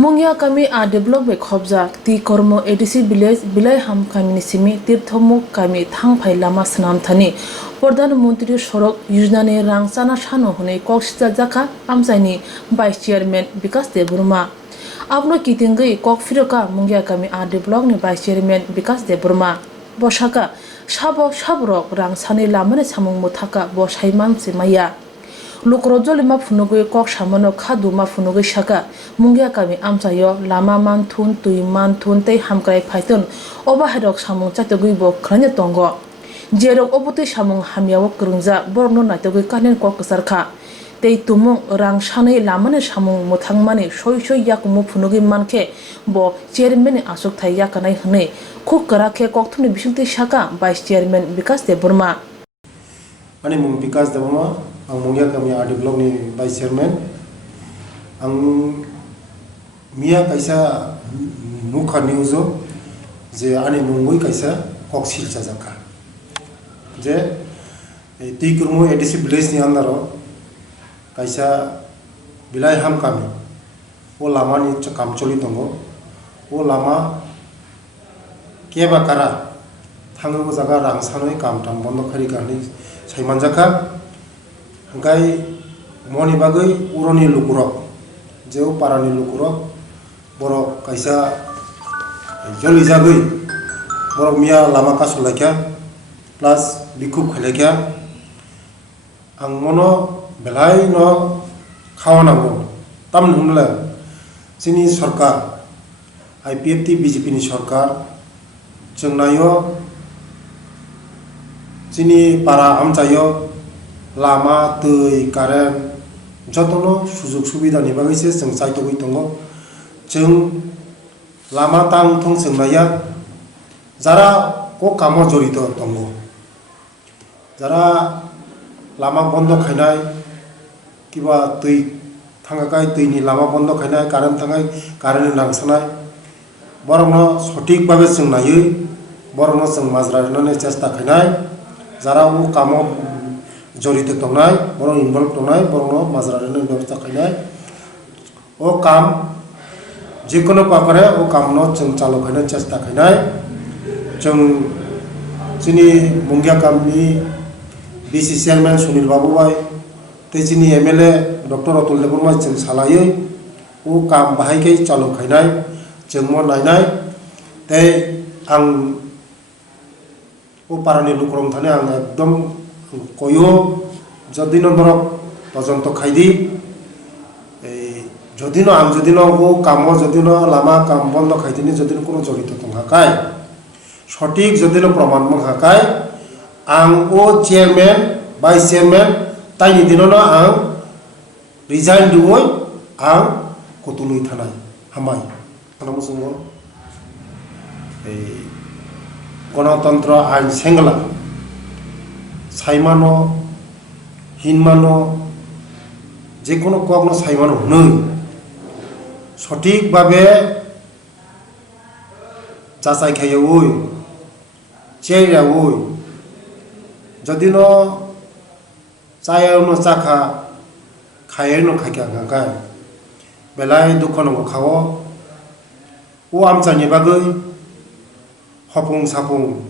Mungya kami a develop be khobja ti kormo ADC village bilai ham kami ni simi tirthomuk kami thangphai lama snam thani Pradhan Mantri Sorok Yojana ni rang sana shano hune koksita jaka amsaini vice chairman Vikas Deburma Abno kitingai kokfiroka Mungya kami a develop ni vice chairman Vikas Deburma Boshaka shabrok rang sani lamane samung muthaka bo saiman simaya Lukrojol ma funugui kok samano khadu ma funugui shaka Mungya kami amsayo lama manthun tui manthun tei hamkrai phaitun obahadok samung chatogui bo khranya tongo Jerok obuti samung hamyawo krungja borno naitogui kanen kok sarkha tei tumung rang sanai lamane samung muthangmani soi yakumu funugui manke bo chairman asuk thai yakanai hne khuk karakhe kokthuni bisungti shaka vice chairman Vikas Deburma Ani mung Vikas Deburma ang Mungya kami a develop ni vice chairman ang mia kaisa nukha newso je ani mungui kaisa koksil chajaka je ti kurmu ADC village ni andaro kaisa bilai ham kami o lama ni kam choli tongo o lama keba kara thango jaga rang sanoi kam tam bondo khari kani saimanjaka Hangkai moni bagai uroni lukurok jeu parani lukurok borok kaisa joli jagai borok mia lama ka sulakya plus bikup khalekya ang mono belai no khawanango tam hunla sini sarkar IPFT BJP ni sarkar jengnayo sini para amchayo lama tui karen jotono sujug subida ni bagai se jeng saitogui tongo jeng lama tang thong sengnaya jara ko kamo jorito tongo jara lama bondo khainai kiba tui thangakai tui ni lama bondo khainai karen thangai karen nangsanai borno sotik babe sengnayui borno seng majrarnane chesta khainai jara u kamo jorito tongnai borong involve tongnai borong majrarani byabস্থা khainai o kam jekono pakare o kam no chung chalo khainai chesta khainai chung chini Mungya kami BC chairman Sunil Babu bai te chini MLA Dr. Atul Deburma chung salai o kam bahai kai chalo khainai chung mo nainai te ang o parani lukrong thane ang ekdom koyo jodino dorok tojonto khaidi jodino am jodino o kamo jodino lama kam bondo khaidini jodino kono jorito tonghakai sotik jodino proman manghakai ang o chairman vice chairman taini dinono ang resign duoi ang kotului thanai hamai thanamusungo গণতন্ত্র আইন সেঙ্গলা সাইমানো হিনমানো যে কোনো কখনো সাইমানো নই সঠিকভাবে যাচাই খাইয়ে ওই চেয়ে ওই যদি ন চায়নো চাখা খাইয়েনো খাইকা গায় বেলায় দুঃখ নঙ্গ খাও ও আমচানি বাগৈ hopung sapung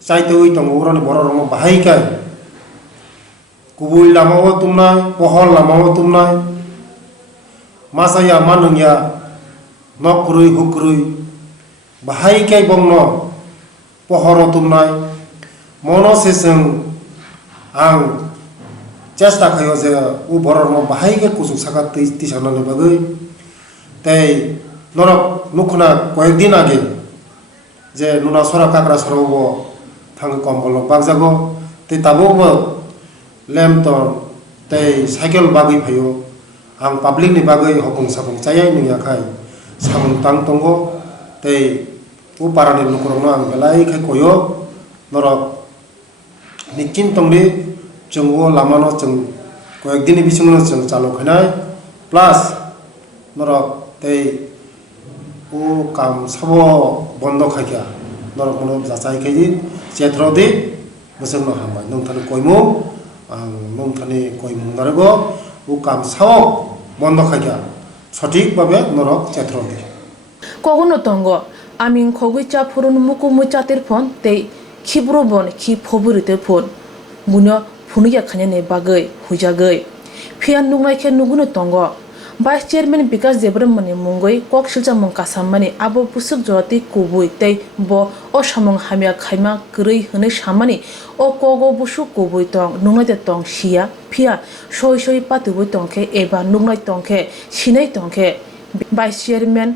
saitoi tong urani borong bahai kai kubui lamawa tumnai pohol lamawa tumnai masaya manungya nokrui hukrui bahai kai bongno pohoro tumnai mono seseng ang chesta khayo je u borong bahai kai kusuk sakat ti sanane bagai tei norok nukhna koyekdin age je nuna sora kakra sorobo thang kombol bagjago te tabo lem ton te cycle bagi phayo ang public ni bagai hopung sapung chayai ni yakai samung tang tongo te u parani lukrong ang belai khai koyo norok nikin tongli jungwo lamano jung koyekdini bisungno jung chalo khainai plus norok te ও কাম সব বন্ধ খাইয়া নরক মনো যাচাই খাইদি চেথ্রদি বসং ন হামবাই নং থানে কইমু নং থানে কইমু নারগো ও কাম সব বন্ধ খাইয়া সঠিকভাবে নরক চেত্রতে কখনো তঙ্গ আমিন খগৈ চা ফোরন মুকুমু চাতের ফোন তেই খিব্রো বন খি ফবুরিতে ফোন বুনো ফুনুয়া খানে বাগৈ হুজাগৈ ফিয়ান নুংনাইखे নুগুনো তঙ্গ ভাইস চেয়ারম্যান বিকাশ দেবরমনি মুঙ্গৈ কক শিলচামং কাসামমানি আবো পুসুক জরাতি কুবুই তেই ব অসামং হামিয়া খাইমা গরৈ হनै সামানি ও কগো বুসু কুবুই তং নুংনাইতে তং সিয়া ফিয়া সই সই পাতুবুই তংखे এবা নুংনাই তংखे সিনাই তংखे vice chairman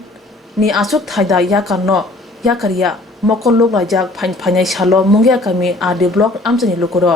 ni asok thaida yakarno yakaria mokol lok rajak phain phainai salo mungya kami a develop amchani lokoro